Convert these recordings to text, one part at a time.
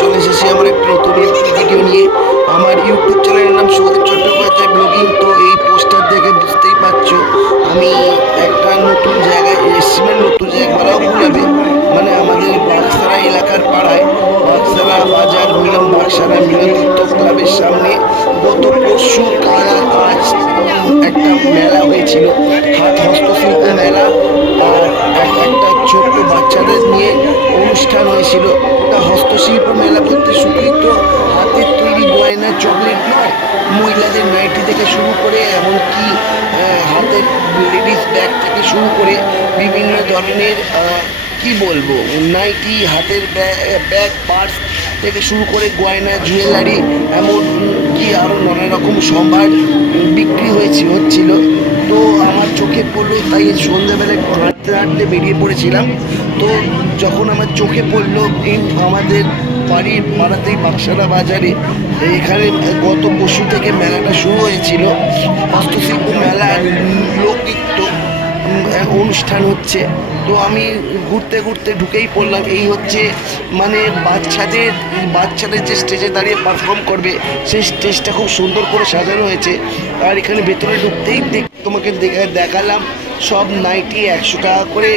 চলে এসেছি আমার একটা নতুন ভিডিও নিয়ে। আমার ইউটিউব চ্যানেলের নাম শুভদীপ চট্টোপাধ্যায় ব্লগিং। তো এই পোস্টার দেখে বুঝতেই পারছো আমি একটা নতুন জায়গায় এসেছি, মানে নতুন জায়গা বলাও ভুল হবে, মানে আমাদের বাক্সারা এলাকার পাড়ায় বাক্সারা বাজার মিলন বাক্সারা মিলন তীর্থ ক্লাবের সামনে গত পরশু আজ একটা মেলা হয়েছিল, হাত হস্তশিল্প মেলা। আর একটা ছোট্ট বাচ্চাদের নিয়ে অনুষ্ঠান হয়েছিল। তা হস্তশিল্প মেলা বলতে শুধুই তো হাতের তৈরি গয়না চকলেট নয়, মহিলাদের নাইটি থেকে শুরু করে এমনকি হাতের লেডিস ব্যাগ থেকে শুরু করে বিভিন্ন ধরনের কি বলবো নাইটি, হাতের ব্যাগ পার্স থেকে শুরু করে গয়না জুয়েলারি এমনকি আরও নানা রকম সম্ভার বিক্রি হচ্ছিল। তো আমার চোখে পড়লো, তাই সন্ধ্যাবেলা একটু হাঁটতে হাঁটতে বেরিয়ে পড়েছিলাম। তো যখন আমার চোখে পড়লো আমাদের বাড়ির পাড়াতেই বাক্সারা বাজারে এখানে গত পরশু থেকে মেলাটা শুরু হয়েছিল, হস্তশিল্প মেলা, লোকনৃত্য অনুষ্ঠান হচ্ছে। তো আমি ঘুরতে ঘুরতে ঢুকেই পড়লাম, এই হচ্ছে মানে বাচ্চাদের যে স্টেজে দাঁড়িয়ে পারফর্ম করবে সেই স্টেজটা খুব সুন্দর করে সাজানো হয়েছে। আর এখানে ভেতরে ঢুকতেই তোমাকে দেখালাম সব নাইটি 100 টাকা করে,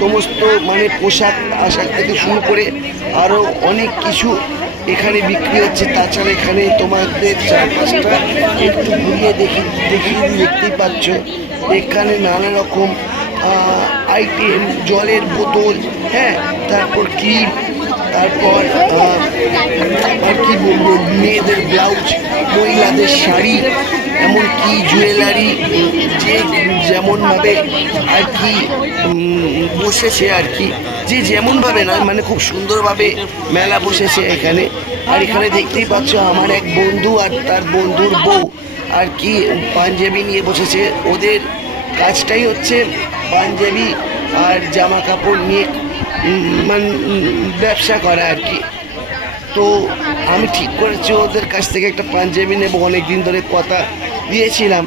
সমস্ত মানে পোশাক আশাক থেকে শুরু করে আরও অনেক কিছু এখানে বিক্রি হচ্ছে। তাছাড়া এখানে তোমাদের চারপাশটা একটু ঘুরিয়ে দেখতেই পাচ্ছ, এখানে নানা রকম আইটেম, জলের বোতল, হ্যাঁ, তারপর ক্লিপ, তারপর আর কি বলবো, মেয়েদের ব্লাউজ, মহিলাদের শাড়ি, এমনকি জুয়েলারি, যে যেমনভাবে আর কি বসেছে আর কি, যে যেমনভাবে না মানে খুব সুন্দরভাবে মেলা বসেছে এখানে। আর এখানে দেখতেই পাচ্ছ আমার এক বন্ধু আর তার বন্ধুর বউ আর কি পাঞ্জাবি নিয়ে বসেছে। ওদের কাজটাই হচ্ছে পাঞ্জাবি আর জামা কাপড় নিয়ে ব্যবসা করা আর কি। তো আমি ঠিক করেছি ওদের কাছ থেকে একটা পাঞ্জাবি নেব, অনেক দিন ধরে কথা দিয়েছিলাম,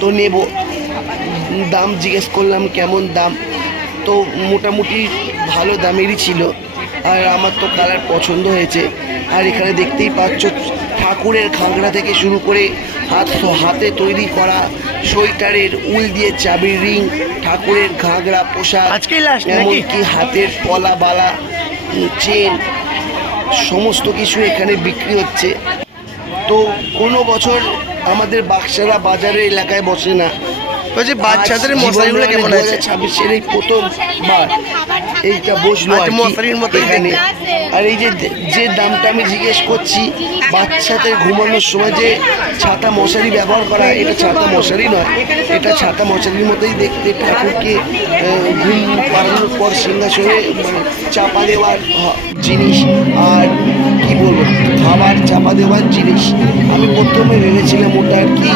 তো নেব। দাম জিজ্ঞেস করলাম কেমন দাম, তো মোটামুটি ভালো দামেরই ছিল, আর আমার তো কালার পছন্দ হয়েছে। আর এখানে দেখতেই পাচ্ছ ঠাকুরের খাগড়া থেকে শুরু করে হাতে তৈরি করা সোয়েটারের উল দিয়ে চাবির রিং, ঠাকুরের ঘাগরা পোশাক, এমনকি হাতের পলা বালা, চেন, সমস্ত কিছু এখানে বিক্রি হচ্ছে। তো কোনো বছর আমাদের বাক্সারা বাজারের এলাকায় বসে না। বলছি বাচ্চাদের মশারিগুলো কেমন আছে? 2026-এর এই প্রথমবার এইটা বসলো মশারির মতো এখানে। আর এই যে দামটা আমি জিজ্ঞেস করছি, বাচ্চাদের ঘুমানোর সময় যে ছাতা মশারি ব্যবহার করা, এটা ছাতা মশারি নয়, এটা ছাতা মশারির মতোই দেখতে। ঠাকুরকে ঘুম পাড়ানোর পর সিংহাসনে চাপা দেওয়ার জিনিস, আর কি বলবো খাবার চাপা দেওয়ার জিনিস। আমি প্রথমে ভেবেছিলাম ওটা আর কি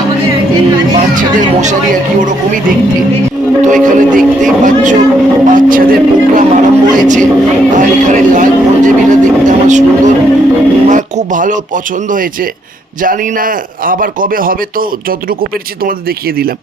বাচ্চাদের মশারি আর কি, ওরকমই দেখতে। তো এখানে দেখতেই পাচ্ছ বাচ্চাদের প্রোগ্রাম আরম্ভ হয়েছে। আর এখানে লাল পাঞ্জাবিটা দেখতে আমার সুন্দর, খুব ভালো পছন্দ হয়েছে। জানি না আবার কবে হবে, তো যতটুকু পেরেছি তোমাদের দেখিয়ে দিলাম।